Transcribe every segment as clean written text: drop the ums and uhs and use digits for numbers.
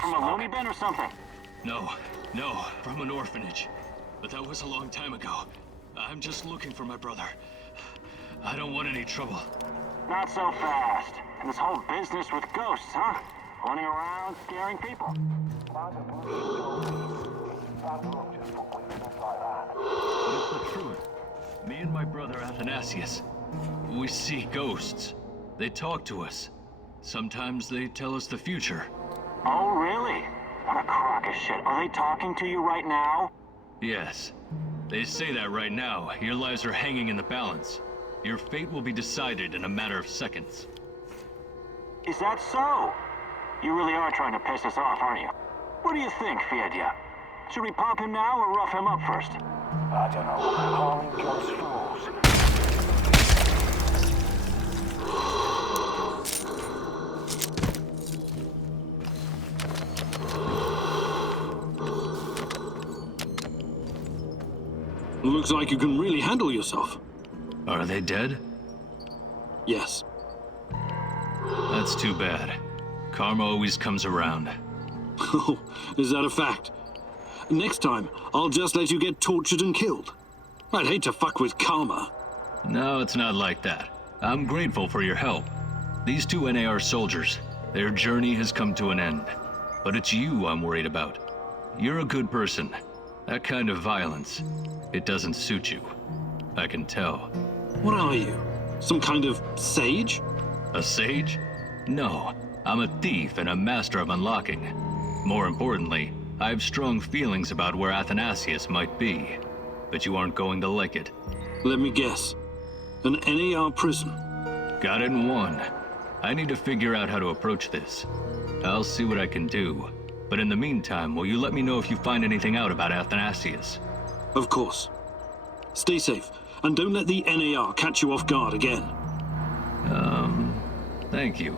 From a loony bin or something? No, from an orphanage. But that was a long time ago. I'm just looking for my brother. I don't want any trouble. Not so fast. And this whole business with ghosts, huh? Running around, scaring people. But it's the truth. Me and my brother Athanasius, we see ghosts. They talk to us. Sometimes they tell us the future. Oh, really? What a crock of shit. Are they talking to you right now? Yes. They say that right now. Your lives are hanging in the balance. Your fate will be decided in a matter of seconds. Is that so? You really are trying to piss us off, aren't you? What do you think, Fiedia? Should we pop him now or rough him up first? I don't know. Harming God's fools. Looks like you can really handle yourself. Are they dead? Yes. That's too bad. Karma always comes around. Oh, is that a fact? Next time, I'll just let you get tortured and killed. I'd hate to fuck with karma. No, it's not like that. I'm grateful for your help. These two NAR soldiers, their journey has come to an end. But it's you I'm worried about. You're a good person. That kind of violence, it doesn't suit you. I can tell. What are you? Some kind of sage? A sage? No, I'm a thief and a master of unlocking. More importantly, I have strong feelings about where Athanasius might be. But you aren't going to like it. Let me guess. An NAR prison? Got it in one. I need to figure out how to approach this. I'll see what I can do. But in the meantime, will you let me know if you find anything out about Athanasius? Of course. Stay safe, and don't let the NAR catch you off guard again. Thank you.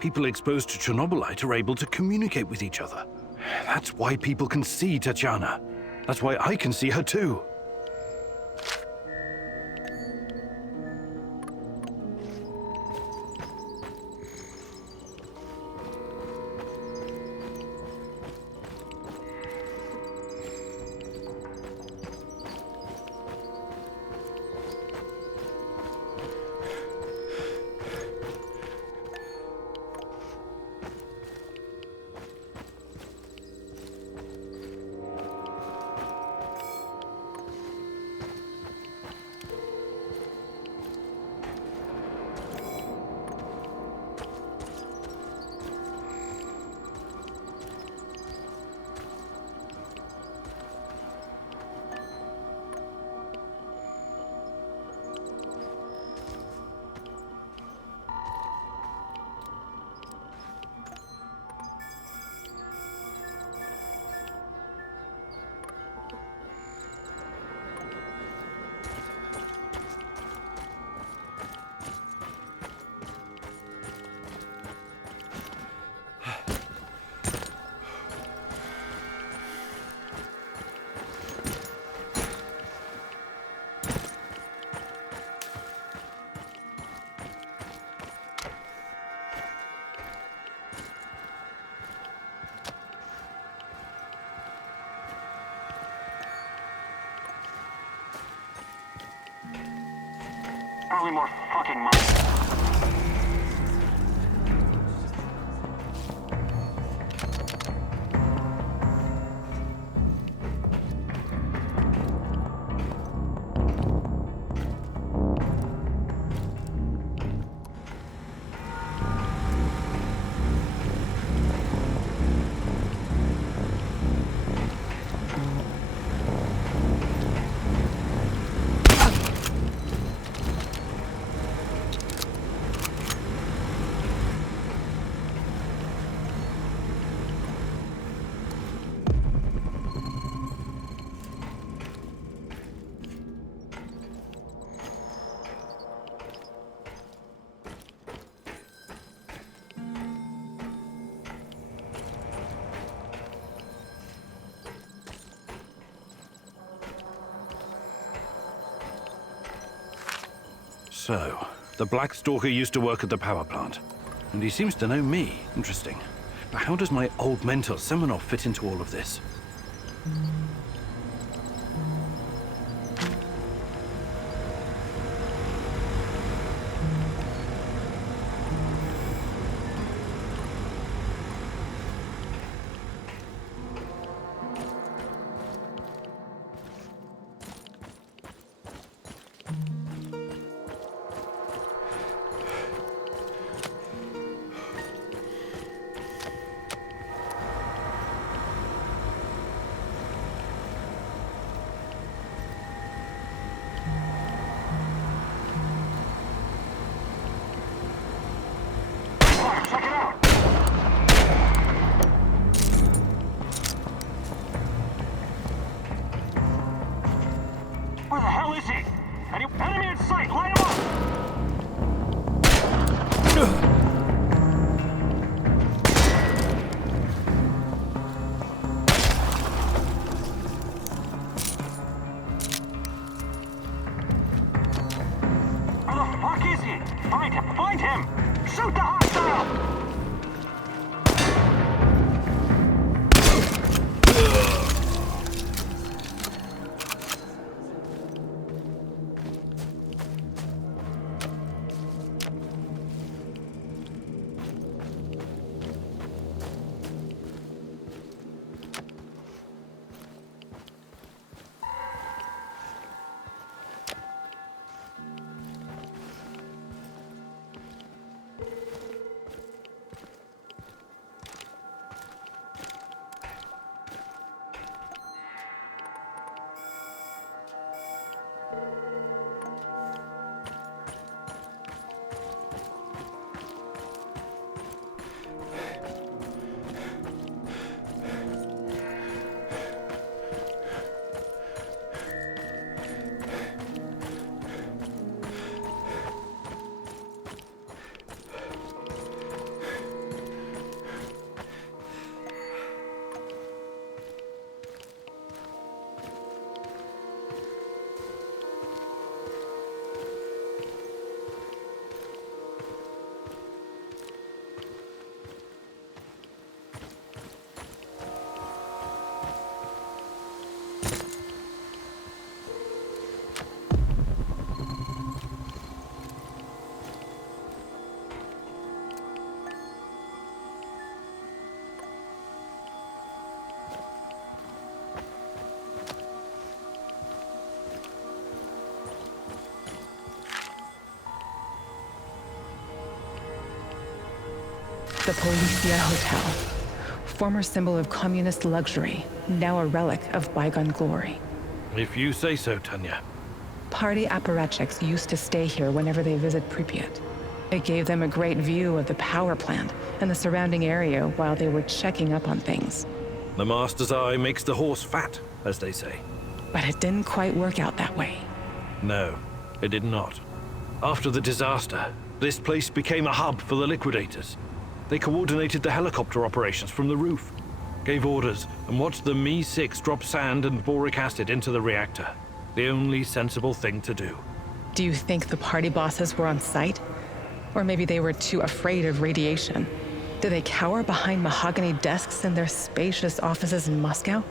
People exposed to Chernobylite are able to communicate with each other. That's why people can see Tatiana. That's why I can see her too. probably more fucking money. So, the Black Stalker used to work at the power plant, and he seems to know me. Interesting. But how does my old mentor Semenov fit into all of this? Check it out! Where the hell is he? Enemy in sight! Light him up! Where the fuck is he? Find him! Find him! Shoot the hostile! The Policia Hotel. Former symbol of communist luxury, now a relic of bygone glory. If you say so, Tanya. Party apparatchiks used to stay here whenever they visit Pripyat. It gave them a great view of the power plant and the surrounding area while they were checking up on things. The master's eye makes the horse fat, as they say. But it didn't quite work out that way. No, it did not. After the disaster, this place became a hub for the liquidators. They coordinated the helicopter operations from the roof, gave orders, and watched the Mi-6 drop sand and boric acid into the reactor. The only sensible thing to do. Do you think the party bosses were on site? Or maybe they were too afraid of radiation? Did they cower behind mahogany desks in their spacious offices in Moscow?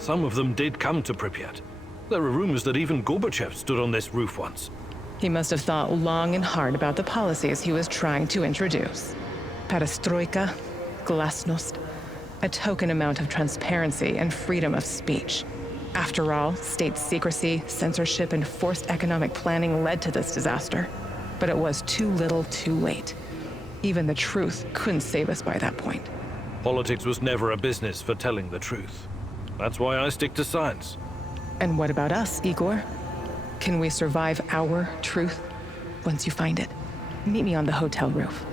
Some of them did come to Pripyat. There are rumors that even Gorbachev stood on this roof once. He must have thought long and hard about the policies he was trying to introduce. Perestroika, glasnost, a token amount of transparency and freedom of speech. After all, state secrecy, censorship, and forced economic planning led to this disaster. But it was too little too late. Even the truth couldn't save us by that point. Politics was never a business for telling the truth. That's why I stick to science. And what about us, Igor? Can we survive our truth once you find it? Meet me on the hotel roof.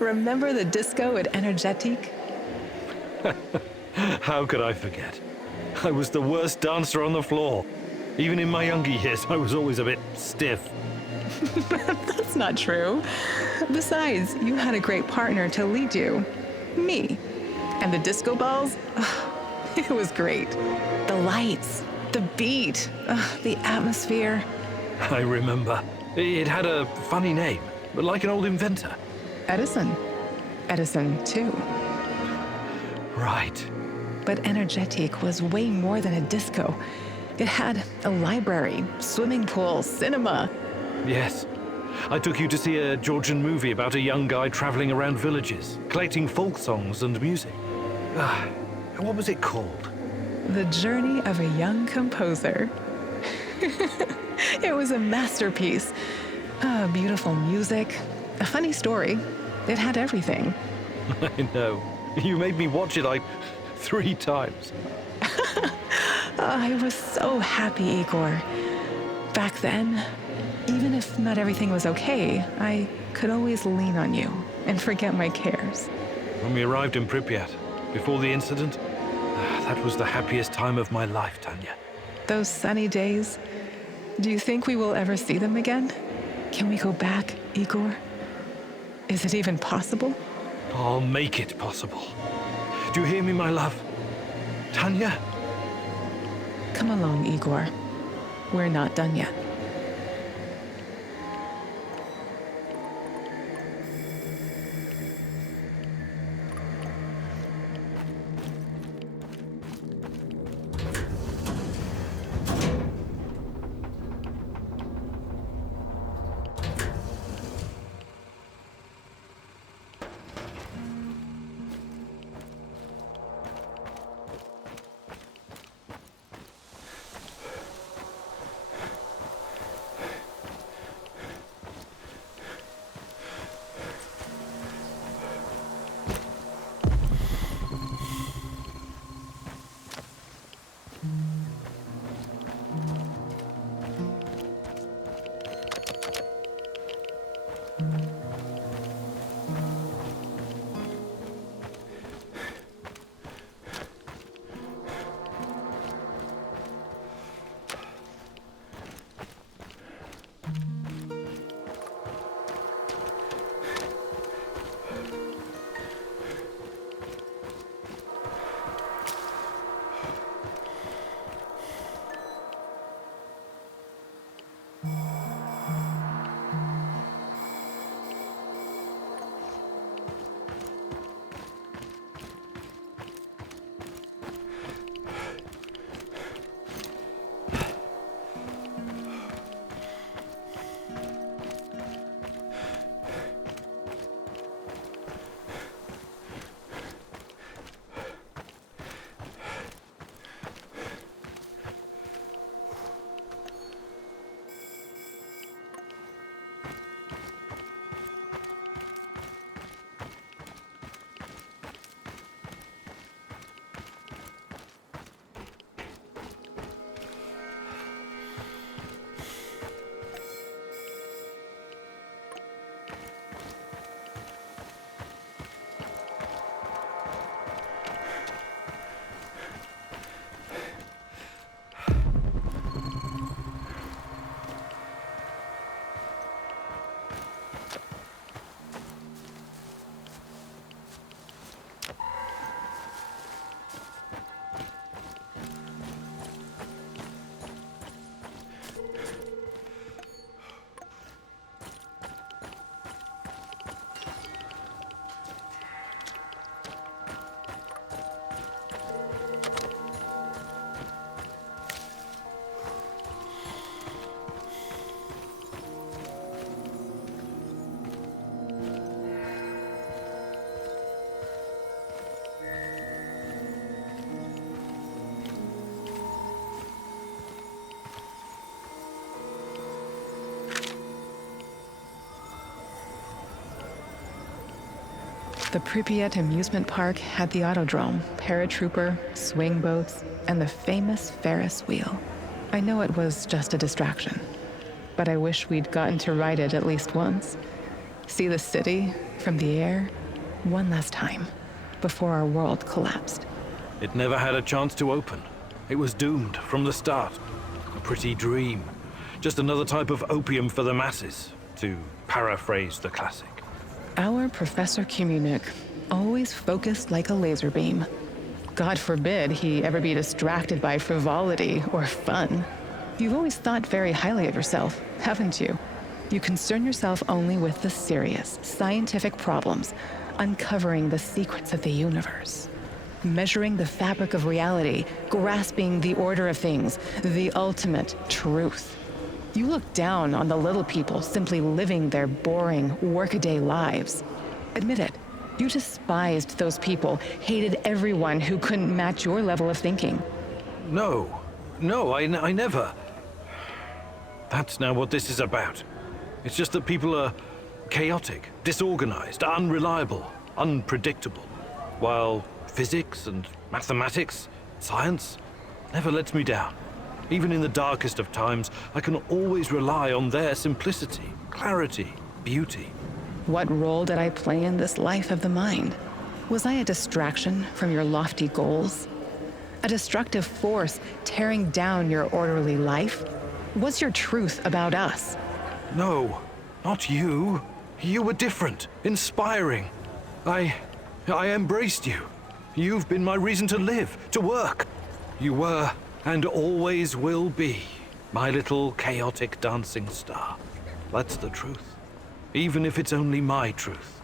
Remember the disco at Energetic? How could I forget? I was the worst dancer on the floor. Even in my younger years, I was always a bit stiff. That's not true. Besides, you had a great partner to lead you. Me. And the disco balls? It was great. The lights, the beat, the atmosphere. I remember. It had a funny name, but like an old inventor. Edison. Edison, too. Right. But Energetic was way more than a disco. It had a library, swimming pool, cinema. Yes. I took you to see a Georgian movie about a young guy traveling around villages, collecting folk songs and music. What was it called? The Journey of a Young Composer. It was a masterpiece. Beautiful music, a funny story. It had everything. I know. You made me watch it like 3 times. I was so happy, Igor. Back then, even if not everything was okay, I could always lean on you and forget my cares. When we arrived in Pripyat, before the incident, that was the happiest time of my life, Tanya. Those sunny days, do you think we will ever see them again? Can we go back, Igor? Is it even possible? I'll make it possible. Do you hear me, my love? Tanya? Come along, Igor. We're not done yet. The Pripyat amusement park had the autodrome, paratrooper, swing boats, and the famous Ferris wheel. I know it was just a distraction, but I wish we'd gotten to ride it at least once. See the city from the air one last time before our world collapsed. It never had a chance to open. It was doomed from the start. A pretty dream. Just another type of opium for the masses, to paraphrase the classic. Our Professor Kimunuk always focused like a laser beam. God forbid he ever be distracted by frivolity or fun. You've always thought very highly of yourself, haven't you? You concern yourself only with the serious, scientific problems, uncovering the secrets of the universe, measuring the fabric of reality, grasping the order of things, the ultimate truth. You look down on the little people simply living their boring, workaday lives. Admit it, you despised those people, hated everyone who couldn't match your level of thinking. No, I never. That's now what this is about. It's just that people are chaotic, disorganized, unreliable, unpredictable, while physics and mathematics, science, never lets me down. Even in the darkest of times, I can always rely on their simplicity, clarity, beauty. What role did I play in this life of the mind? Was I a distraction from your lofty goals? A destructive force tearing down your orderly life? What's your truth about us? No, not you. You were different, inspiring. I embraced you. You've been my reason to live, to work. You were, and always will be, my little chaotic dancing star. That's the truth, even if it's only my truth.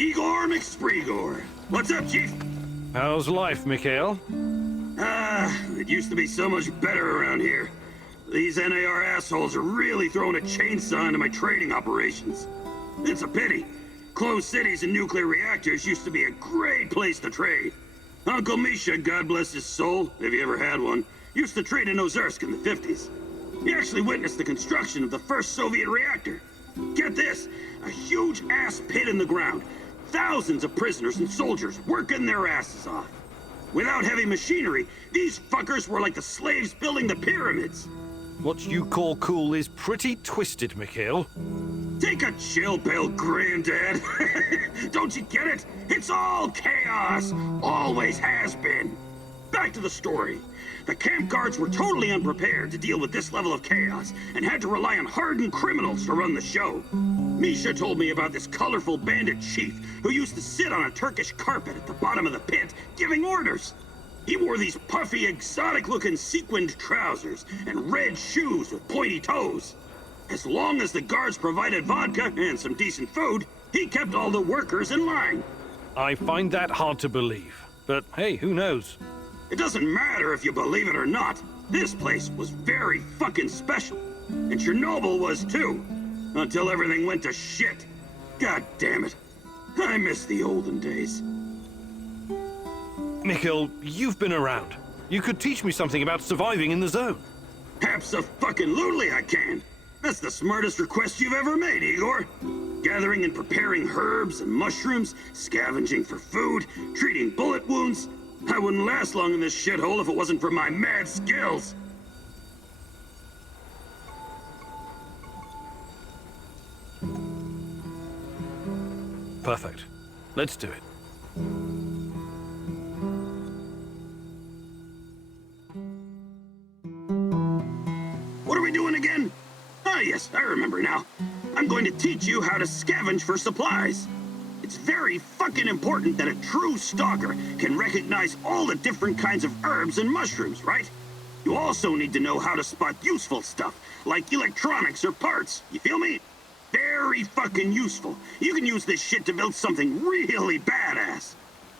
Igor McSpreegor. What's up, Chief? How's life, Mikhail? It used to be so much better around here. These NAR assholes are really throwing a chainsaw into my trading operations. It's a pity. Closed cities and nuclear reactors used to be a great place to trade. Uncle Misha, God bless his soul, if he ever had one, used to trade in Ozersk in the 50s. He actually witnessed the construction of the first Soviet reactor. Get this, a huge ass pit in the ground. Thousands of prisoners and soldiers working their asses off. Without heavy machinery, these fuckers were like the slaves building the pyramids. What you call cool is pretty twisted, Mikhail. Take a chill pill, Granddad. Don't you get it? It's all chaos. Always has been. Back to the story. The camp guards were totally unprepared to deal with this level of chaos and had to rely on hardened criminals to run the show. Misha told me about this colorful bandit chief who used to sit on a Turkish carpet at the bottom of the pit giving orders. He wore these puffy, exotic-looking sequined trousers and red shoes with pointy toes. As long as the guards provided vodka and some decent food, he kept all the workers in line. I find that hard to believe. But hey, who knows? It doesn't matter if you believe it or not. This place was very fucking special. And Chernobyl was too. Until everything went to shit. God damn it. I miss the olden days. Mikhail, you've been around. You could teach me something about surviving in the zone. Abso-fucking-lutely I can. That's the smartest request you've ever made, Igor. Gathering and preparing herbs and mushrooms, scavenging for food, treating bullet wounds. I wouldn't last long in this shithole if it wasn't for my mad skills. Perfect. Let's do it. What are we doing again? Ah, yes, I remember now. I'm going to teach you how to scavenge for supplies. It's very fucking important that a true stalker can recognize all the different kinds of herbs and mushrooms, right? You also need to know how to spot useful stuff, like electronics or parts. You feel me? Very fucking useful. You can use this shit to build something really badass.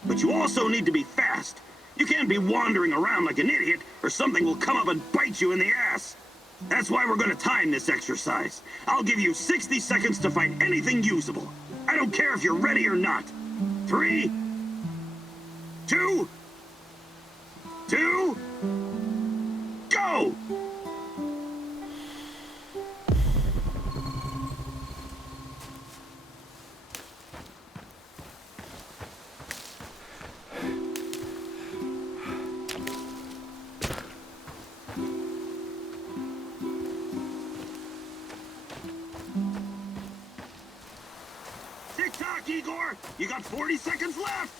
But you also need to be fast. You can't be wandering around like an idiot, or something will come up and bite you in the ass. That's why we're gonna time this exercise. I'll give you 60 seconds to find anything usable. I don't care if you're ready or not. 3, 2, go! Tick-tock, Igor! You got 40 seconds left!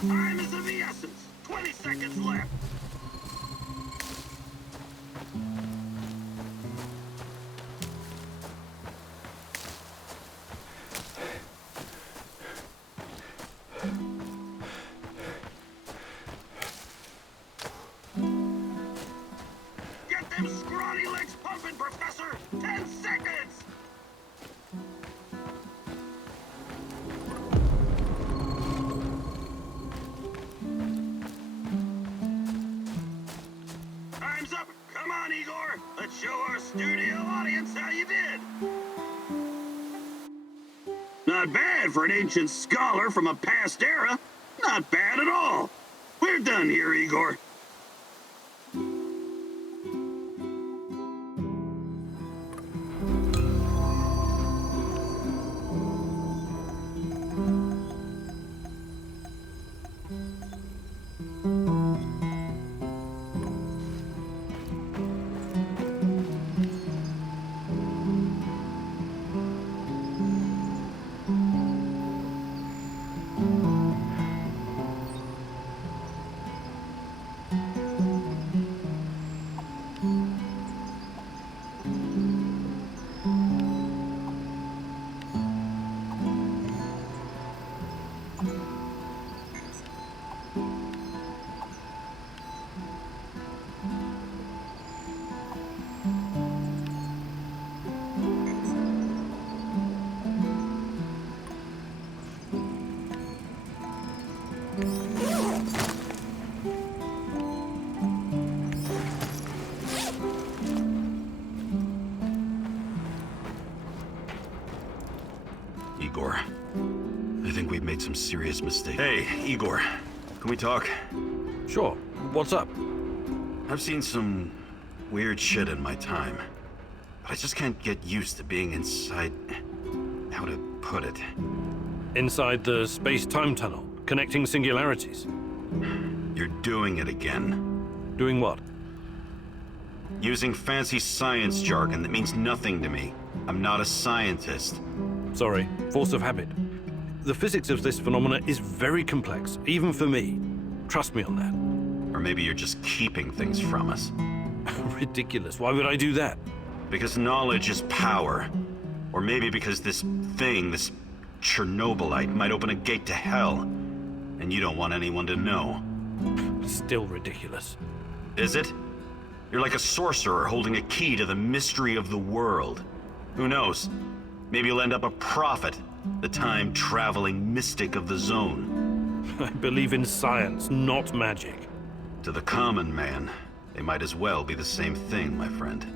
Time is of the essence. 20 seconds left. Get them scrawny legs pumping, Professor! 10 seconds! Time's up! Come on, Igor! Let's show our studio audience how you did! Not bad for an ancient scholar from a past era. Not bad at all. We're done here, Igor. Igor, I think we've made some serious mistakes. Hey, Igor, can we talk? Sure. What's up? I've seen some weird shit in my time. but I just can't get used to being inside... how to put it? Inside the space-time tunnel, connecting singularities. You're doing it again. Doing what? Using fancy science jargon that means nothing to me. I'm not a scientist. Sorry, force of habit. The physics of this phenomena is very complex, even for me. Trust me on that. Or maybe you're just keeping things from us. Ridiculous. Why would I do that? Because knowledge is power. Or maybe because this thing, this Chernobylite, might open a gate to hell. And you don't want anyone to know. Still ridiculous. Is it? You're like a sorcerer holding a key to the mystery of the world. Who knows? Maybe you'll end up a prophet, the time-traveling mystic of the zone. I believe in science, not magic. To the common man, they might as well be the same thing, my friend.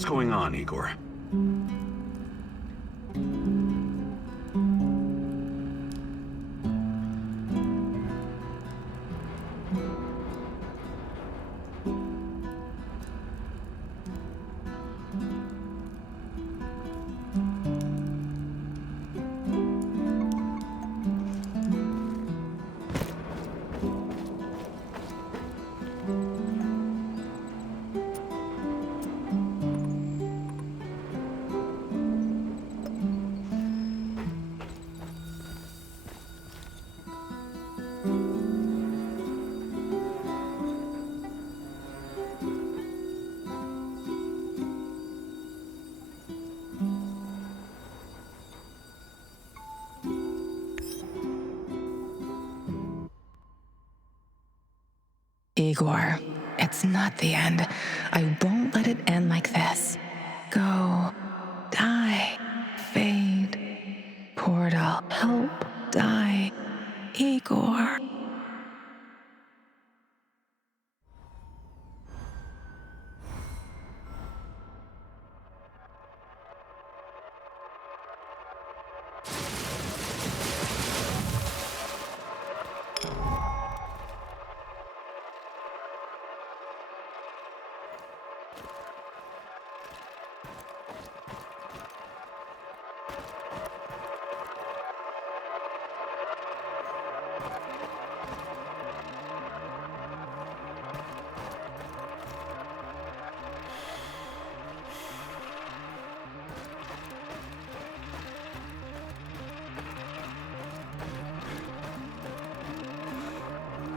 What's going on, Igor? Igor, it's not the end. I won't let it end like this. Go. Die. Fade. Portal. Help. Die. Igor.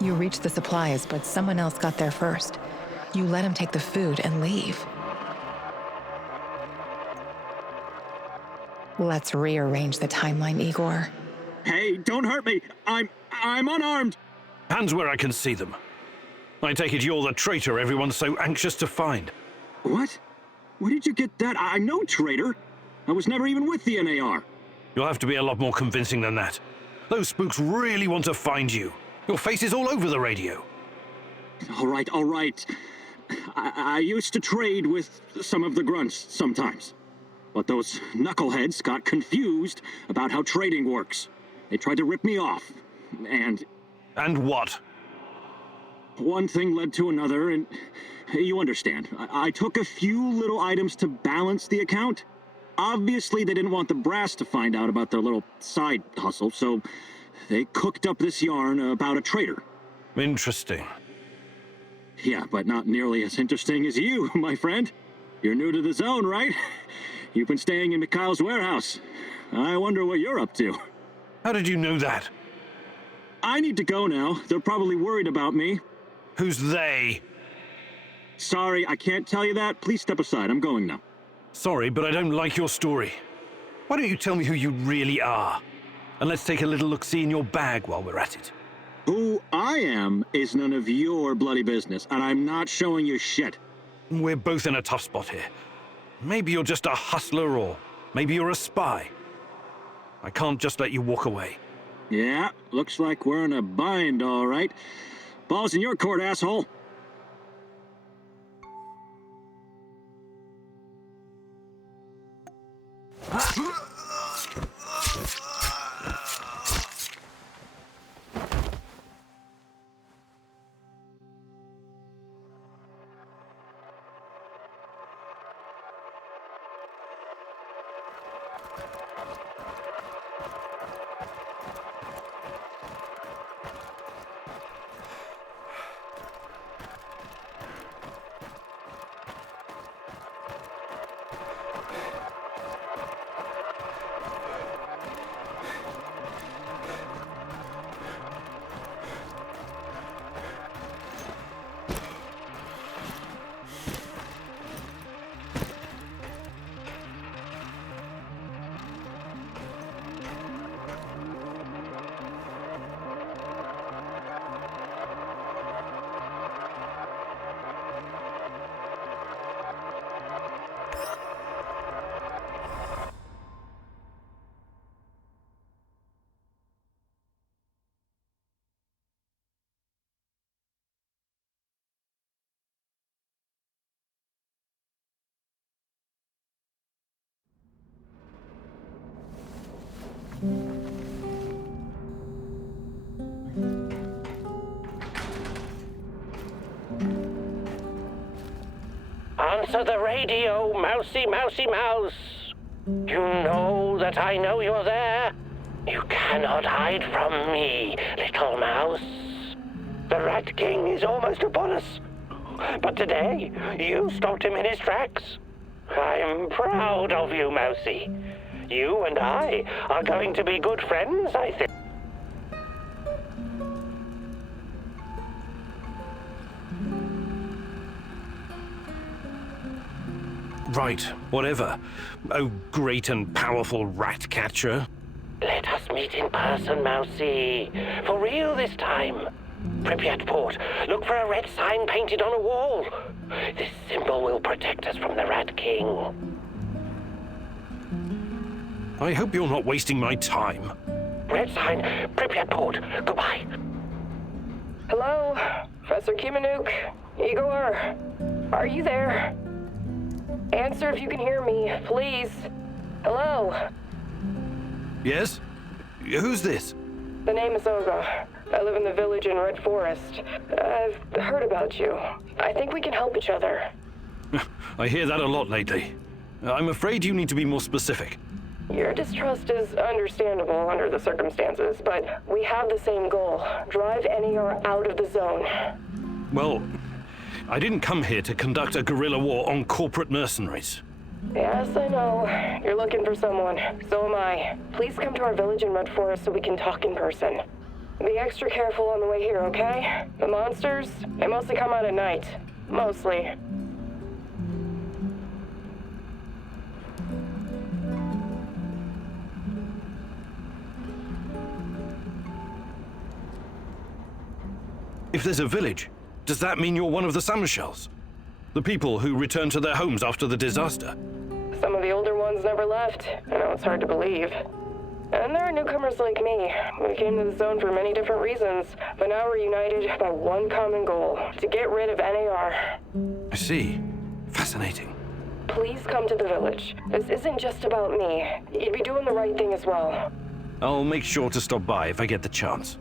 You reached the supplies, but someone else got there first. You let him take the food and leave. Let's rearrange the timeline, Igor. Hey, don't hurt me. I'm unarmed. Hands where I can see them. I take it you're the traitor everyone's so anxious to find. What? Where did you get that? I'm no traitor. I was never even with the NAR. You'll have to be a lot more convincing than that. Those spooks really want to find you. Your face is all over the radio. All right. I used to trade with some of the grunts sometimes. But those knuckleheads got confused about how trading works. They tried to rip me off, and what? one thing led to another, and you understand. I took a few little items to balance the account. Obviously, they didn't want the brass to find out about their little side hustle, so they cooked up this yarn about a traitor. Interesting. Yeah, but not nearly as interesting as you, my friend. You're new to the zone, right? You've been staying in Mikhail's warehouse. I wonder what you're up to. How did you know that? I need to go now. They're probably worried about me. Who's they? Sorry, I can't tell you that. Please step aside. I'm going now. Sorry, but I don't like your story. Why don't you tell me who you really are? And let's take a little look-see in your bag while we're at it. Who I am is none of your bloody business, and I'm not showing you shit. We're both in a tough spot here. Maybe you're just a hustler, or maybe you're a spy. I can't just let you walk away. Yeah, looks like we're in a bind, all right. Ball's in your court, asshole. Answer the radio, mousy, mousy, mouse. You know that I know you're there. You cannot hide from me, little mouse. The Rat King is almost upon us. But today, you stopped him in his tracks. I'm proud of you, mousy. You and I are going to be good friends, I think. Right, whatever. Oh, great and powerful rat catcher. Let us meet in person, mousy. For real this time. Pripyat Port, look for a red sign painted on a wall. This symbol will protect us from the Rat King. I hope you're not wasting my time. Red sign, Pripyat Port, goodbye. Hello, Professor Kimanuk, Igor, are you there? Answer if you can hear me, please. Hello? Yes? Who's this? The name is Olga. I live in the village in Red Forest. I've heard about you. I think we can help each other. I hear that a lot lately. I'm afraid you need to be more specific. Your distrust is understandable under the circumstances, but we have the same goal. Drive NER out of the zone. Well, I didn't come here to conduct a guerrilla war on corporate mercenaries. Yes, I know. You're looking for someone. So am I. Please come to our village in Red Forest so we can talk in person. Be extra careful on the way here, okay? The monsters, they mostly come out at night. Mostly. If there's a village, does that mean you're one of the Summershells? The people who returned to their homes after the disaster? Some of the older ones never left. I know it's hard to believe. And there are newcomers like me. We came to the zone for many different reasons, but now we're united by one common goal, to get rid of NAR. I see. Fascinating. Please come to the village. This isn't just about me. You'd be doing the right thing as well. I'll make sure to stop by if I get the chance.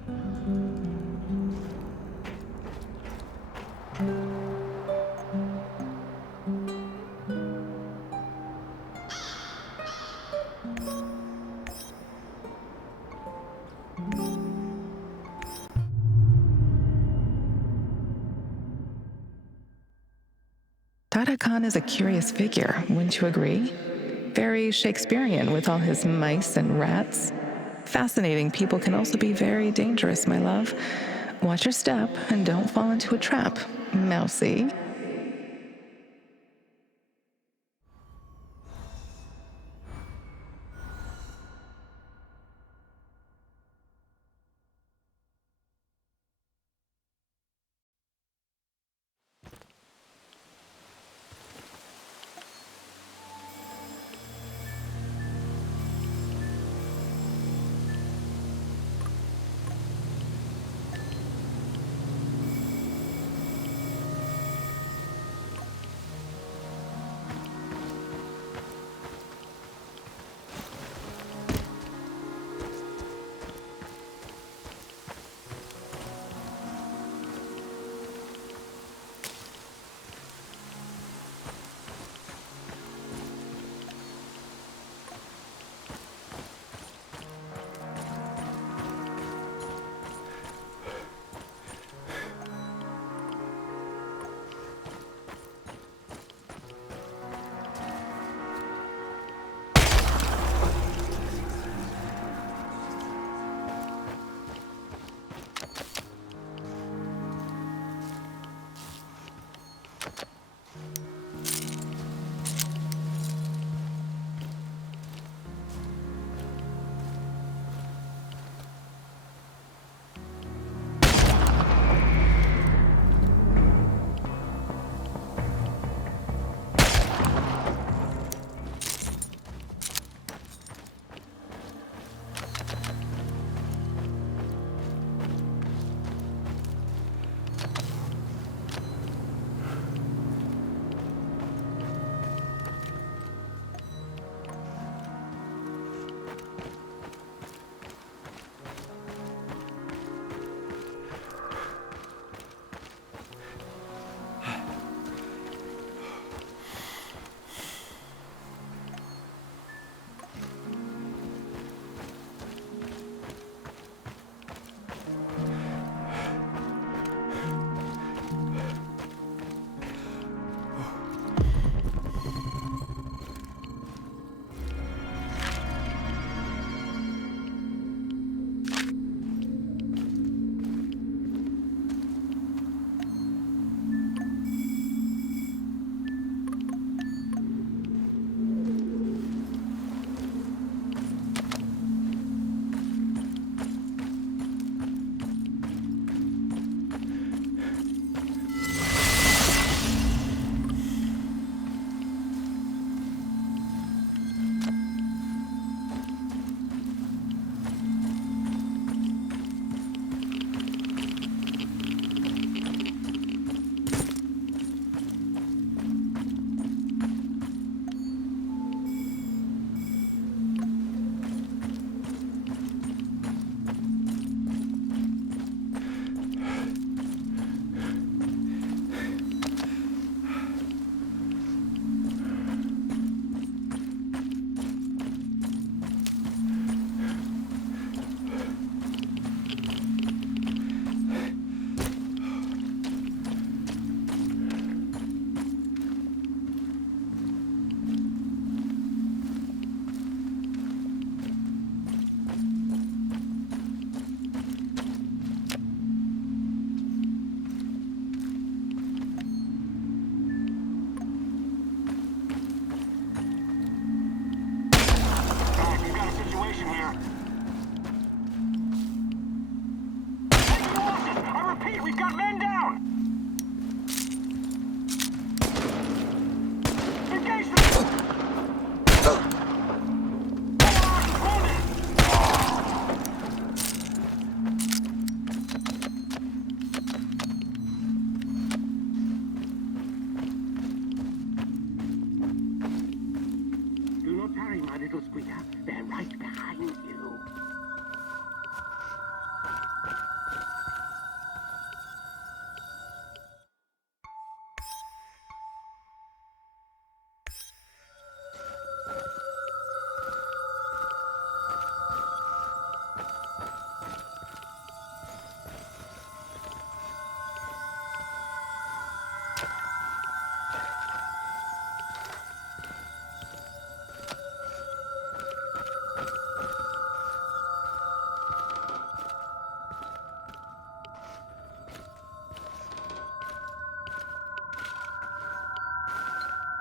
Tata Khan is a curious figure, wouldn't you agree? Very Shakespearean with all his mice and rats. Fascinating people can also be very dangerous, my love. Watch your step and don't fall into a trap, mousy.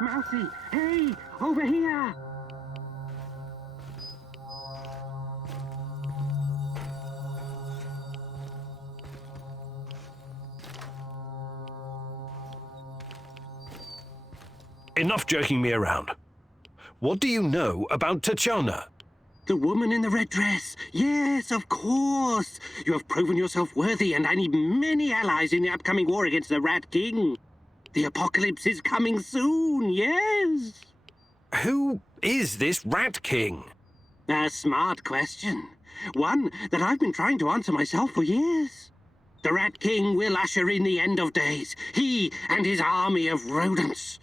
Mousy! Hey! Over here! Enough jerking me around. What do you know about Tatiana? The woman in the red dress. Yes, of course. You have proven yourself worthy, and I need many allies in the upcoming war against the Rat King. The apocalypse is coming soon, yes. Who is this Rat King? A smart question. One that I've been trying to answer myself for years. The Rat King will usher in the end of days. He and his army of rodents.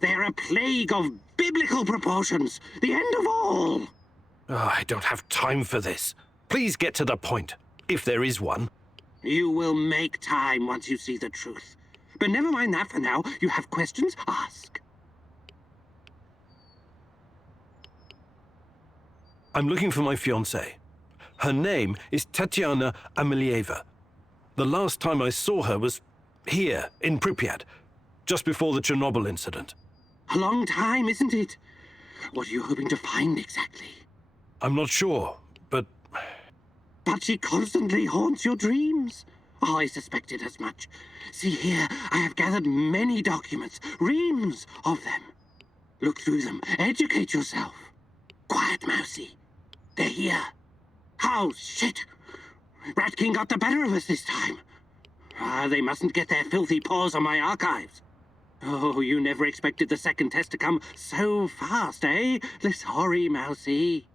They're a plague of biblical proportions. The end of all. Oh, I don't have time for this. Please get to the point, if there is one. You will make time once you see the truth. But never mind that for now. You have questions? Ask. I'm looking for my fiancée. Her name is Tatiana Amelieva. The last time I saw her was here, in Pripyat, just before the Chernobyl incident. A long time, isn't it? What are you hoping to find exactly? I'm not sure, but... But she constantly haunts your dreams. Oh, I suspected as much. See here, I have gathered many documents, reams of them. Look through them, educate yourself. Quiet, Mousy. They're here. Oh, shit. Rat King got the better of us this time. They mustn't get their filthy paws on my archives. Oh, you never expected the second test to come so fast, eh? Sorry, Mousy.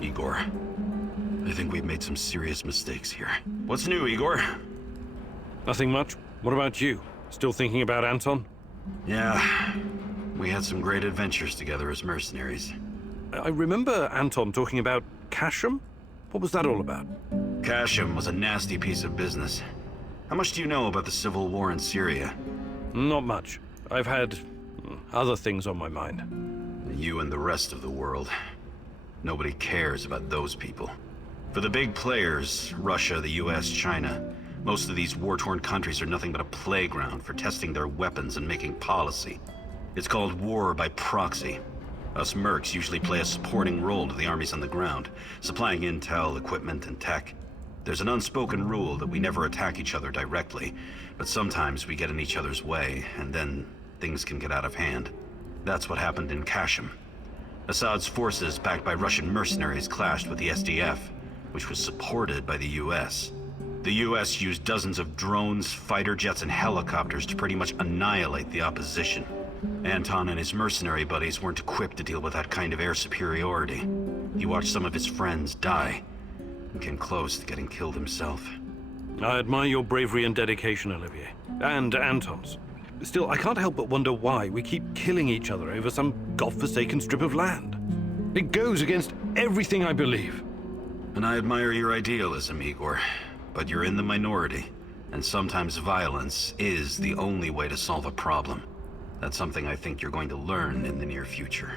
Igor, I think we've made some serious mistakes here. What's new, Igor? Nothing much. What about you? Still thinking about Anton? Yeah, we had some great adventures together as mercenaries. I remember Anton talking about Kashem. What was that all about? Kashem was a nasty piece of business. How much do you know about the civil war in Syria? Not much. I've had other things on my mind. You and the rest of the world. Nobody cares about those people. For the big players, Russia, the US, China, most of these war-torn countries are nothing but a playground for testing their weapons and making policy. It's called war by proxy. Us mercs usually play a supporting role to the armies on the ground, supplying intel, equipment, and tech. There's an unspoken rule that we never attack each other directly, but sometimes we get in each other's way, and then things can get out of hand. That's what happened in Kashem. Assad's forces, backed by Russian mercenaries, clashed with the SDF, which was supported by the US. The US used dozens of drones, fighter jets, and helicopters to pretty much annihilate the opposition. Anton and his mercenary buddies weren't equipped to deal with that kind of air superiority. He watched some of his friends die, and came close to getting killed himself. I admire your bravery and dedication, Olivier. And Anton's. Still, I can't help but wonder why we keep killing each other over some godforsaken strip of land. It goes against everything I believe. And I admire your idealism, Igor. But you're in the minority, and sometimes violence is the only way to solve a problem. That's something I think you're going to learn in the near future.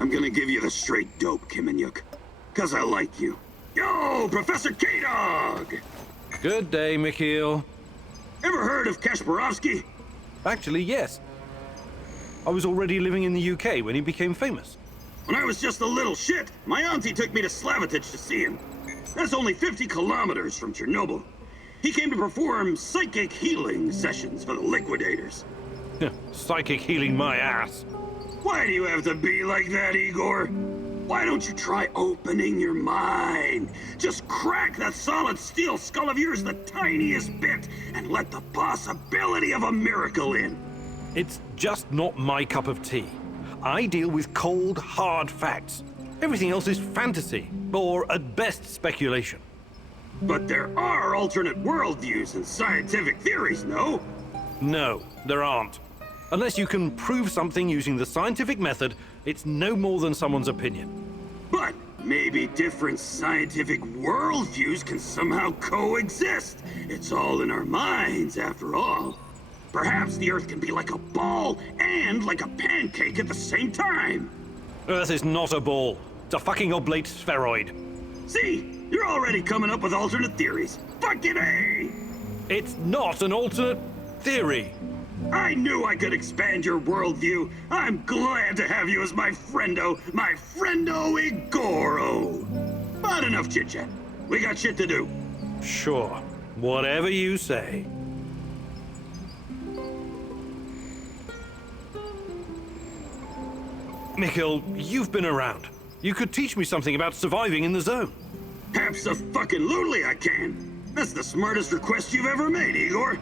I'm gonna give you the straight dope, Kiminyuk. 'Cause I like you. Yo, Professor K-Dog! Good day, Mikhail. Ever heard of Kasparovsky? Actually, yes. I was already living in the UK when he became famous. When I was just a little shit, my auntie took me to Slavitage to see him. That's only 50 kilometers from Chernobyl. He came to perform psychic healing sessions for the liquidators. Psychic healing my ass. Why do you have to be like that, Igor? Why don't you try opening your mind? Just crack that solid steel skull of yours the tiniest bit and let the possibility of a miracle in. It's just not my cup of tea. I deal with cold, hard facts. Everything else is fantasy, or at best speculation. But there are alternate worldviews and scientific theories, no? No, there aren't. Unless you can prove something using the scientific method, it's no more than someone's opinion. But maybe different scientific worldviews can somehow coexist. It's all in our minds, after all. Perhaps the Earth can be like a ball and like a pancake at the same time. Earth is not a ball. It's a fucking oblate spheroid. See, you're already coming up with alternate theories. Fucking A! It's not an alternate theory. I knew I could expand your worldview. I'm glad to have you as my friendo Igoro. But enough chit-chat. We got shit to do. Sure. Whatever you say. Mikhail, you've been around. You could teach me something about surviving in the zone. Abso-fucking-lutely I can. That's the smartest request you've ever made, Igor.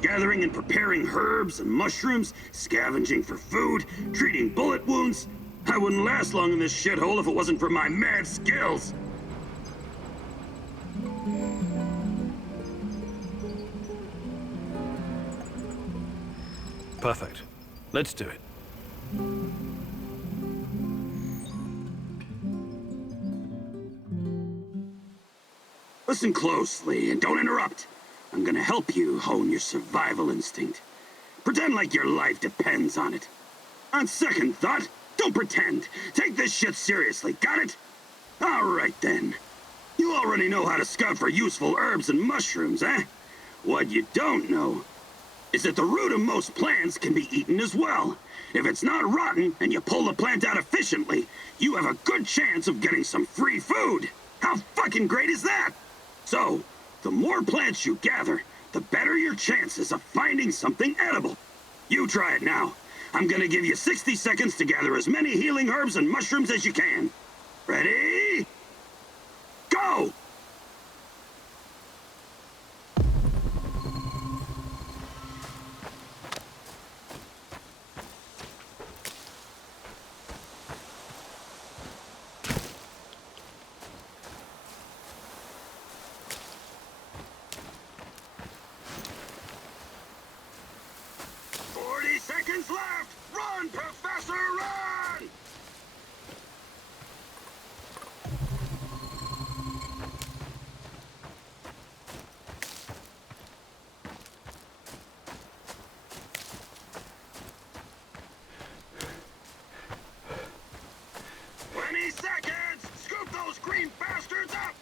Gathering and preparing herbs and mushrooms, scavenging for food, treating bullet wounds. I wouldn't last long in this shithole if it wasn't for my mad skills. Perfect. Let's do it. Listen closely and don't interrupt. I'm gonna help you hone your survival instinct. Pretend like your life depends on it. On second thought, don't pretend. Take this shit seriously, got it? All right then. You already know how to scout for useful herbs and mushrooms, eh? What you don't know is that the root of most plants can be eaten as well. If it's not rotten and you pull the plant out efficiently, you have a good chance of getting some free food. How fucking great is that? So, the more plants you gather, the better your chances of finding something edible. You try it now. I'm gonna give you 60 seconds to gather as many healing herbs and mushrooms as you can. Ready? Go! Seconds left! Run, Professor, run! Seconds! Scoop those green bastards up!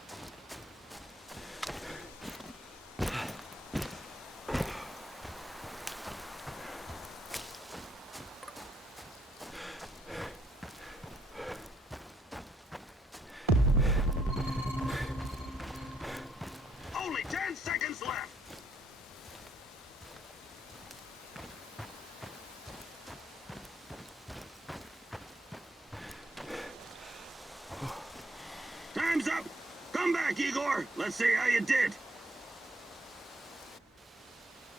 Only 10 seconds left! Time's up! Come back, Igor! Let's see how you did!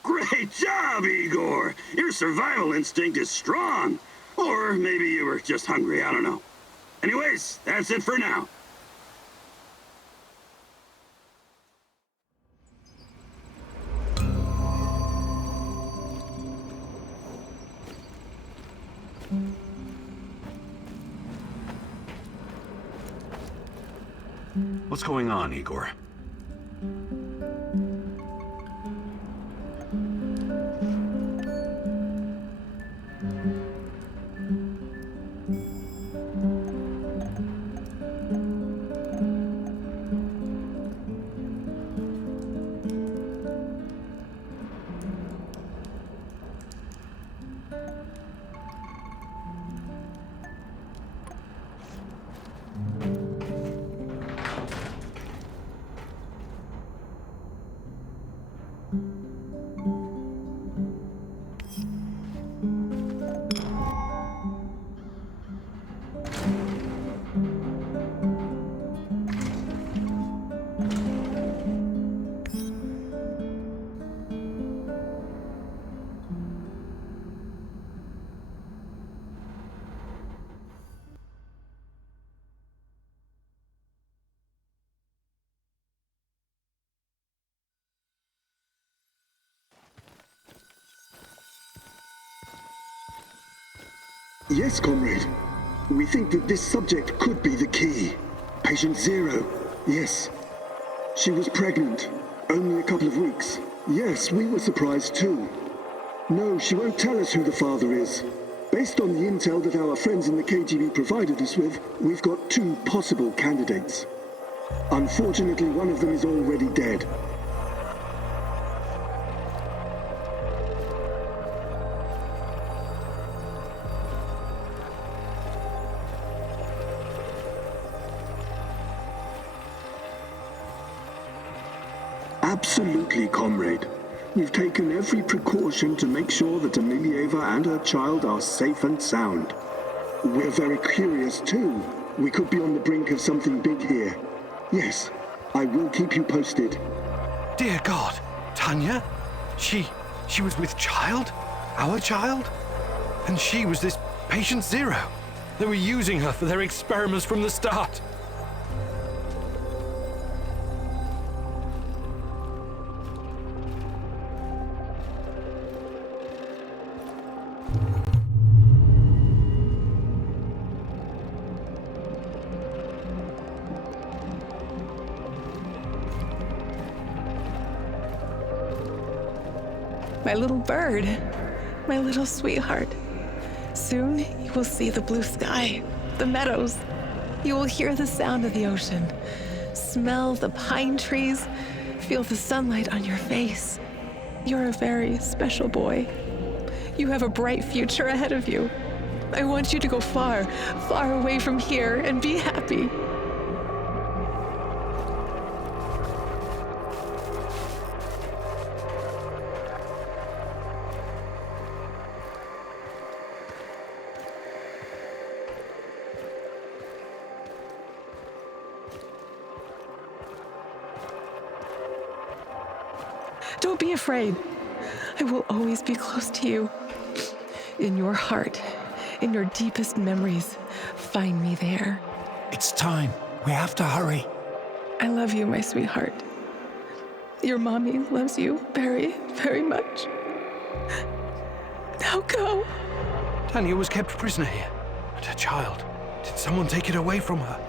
Great job, Igor! Your survival instinct is strong! Or maybe you were just hungry, I don't know. Anyways, that's it for now. What's going on, Igor? Yes, comrade. We think that this subject could be the key. Patient Zero. Yes. She was pregnant. Only a couple of weeks. Yes, we were surprised too. No, she won't tell us who the father is. Based on the intel that our friends in the KGB provided us with, we've got 2 possible candidates. Unfortunately, one of them is already dead. Absolutely, comrade. We've taken every precaution to make sure that Emilieva and her child are safe and sound. We're very curious, too. We could be on the brink of something big here. Yes, I will keep you posted. Dear God, Tanya? She was with child? Our child? And she was this patient zero. They were using her for their experiments from the start. My little bird, my little sweetheart. Soon you will see the blue sky, the meadows. You will hear the sound of the ocean, smell the pine trees, feel the sunlight on your face. You're a very special boy. You have a bright future ahead of you. I want you to go far, far away from here and be happy. Don't be afraid. I will always be close to you. In your heart, in your deepest memories, find me there. It's time. We have to hurry. I love you, my sweetheart. Your mommy loves you very, very much. Now go. Tanya was kept prisoner here. And her child. Did someone take it away from her?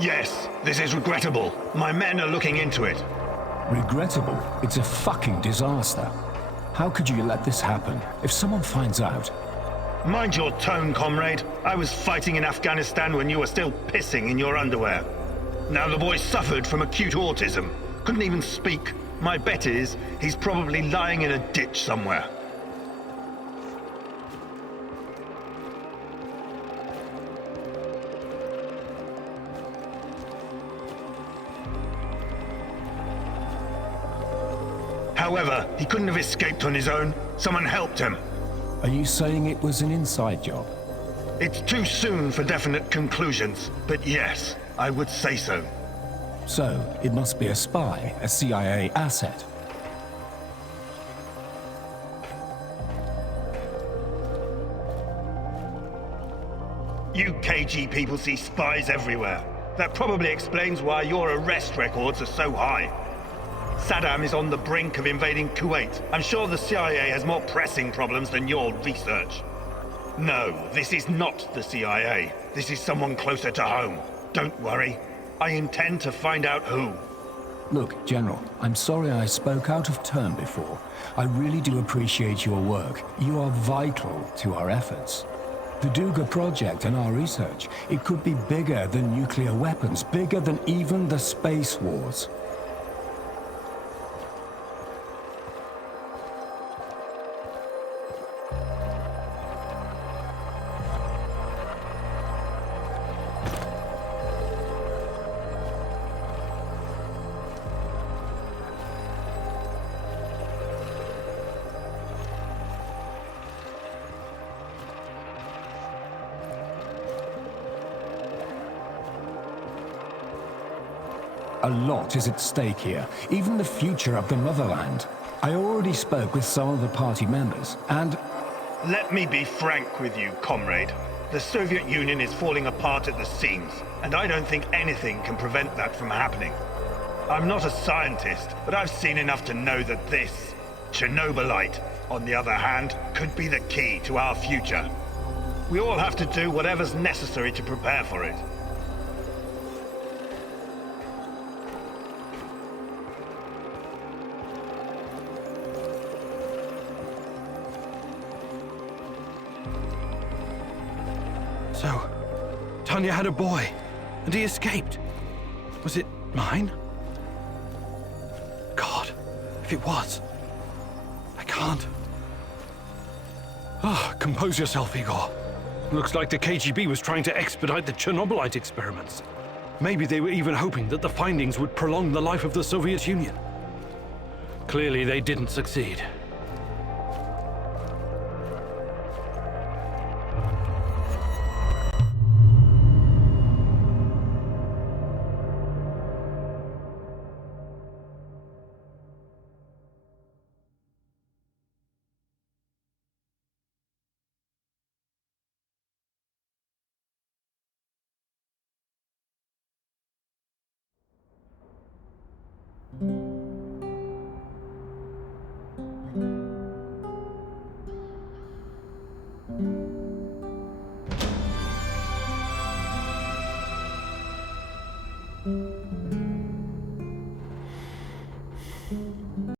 Yes, this is regrettable. My men are looking into it. Regrettable? It's a fucking disaster. How could you let this happen? If someone finds out... Mind your tone, comrade. I was fighting in Afghanistan when you were still pissing in your underwear. Now the boy suffered from acute autism. Couldn't even speak. My bet is he's probably lying in a ditch somewhere. However, he couldn't have escaped on his own. Someone helped him. Are you saying it was an inside job? It's too soon for definite conclusions, but yes, I would say so. So, it must be a spy, a CIA asset. You KG people see spies everywhere. That probably explains why your arrest records are so high. Saddam is on the brink of invading Kuwait. I'm sure the CIA has more pressing problems than your research. No, this is not the CIA. This is someone closer to home. Don't worry. I intend to find out who. Look, General, I'm sorry I spoke out of turn before. I really do appreciate your work. You are vital to our efforts. The Duga project and our research, it could be bigger than nuclear weapons, bigger than even the space wars. A lot is at stake here, even the future of the motherland. I already spoke with some of the party members, and... Let me be frank with you, comrade. The Soviet Union is falling apart at the seams, and I don't think anything can prevent that from happening. I'm not a scientist, but I've seen enough to know that this, Chernobylite, on the other hand, could be the key to our future. We all have to do whatever's necessary to prepare for it. So, Tanya had a boy, and he escaped. Was it mine? God, if it was, I can't. Compose yourself, Igor. Looks like the KGB was trying to expedite the Chernobylite experiments. Maybe they were even hoping that the findings would prolong the life of the Soviet Union. Clearly, they didn't succeed.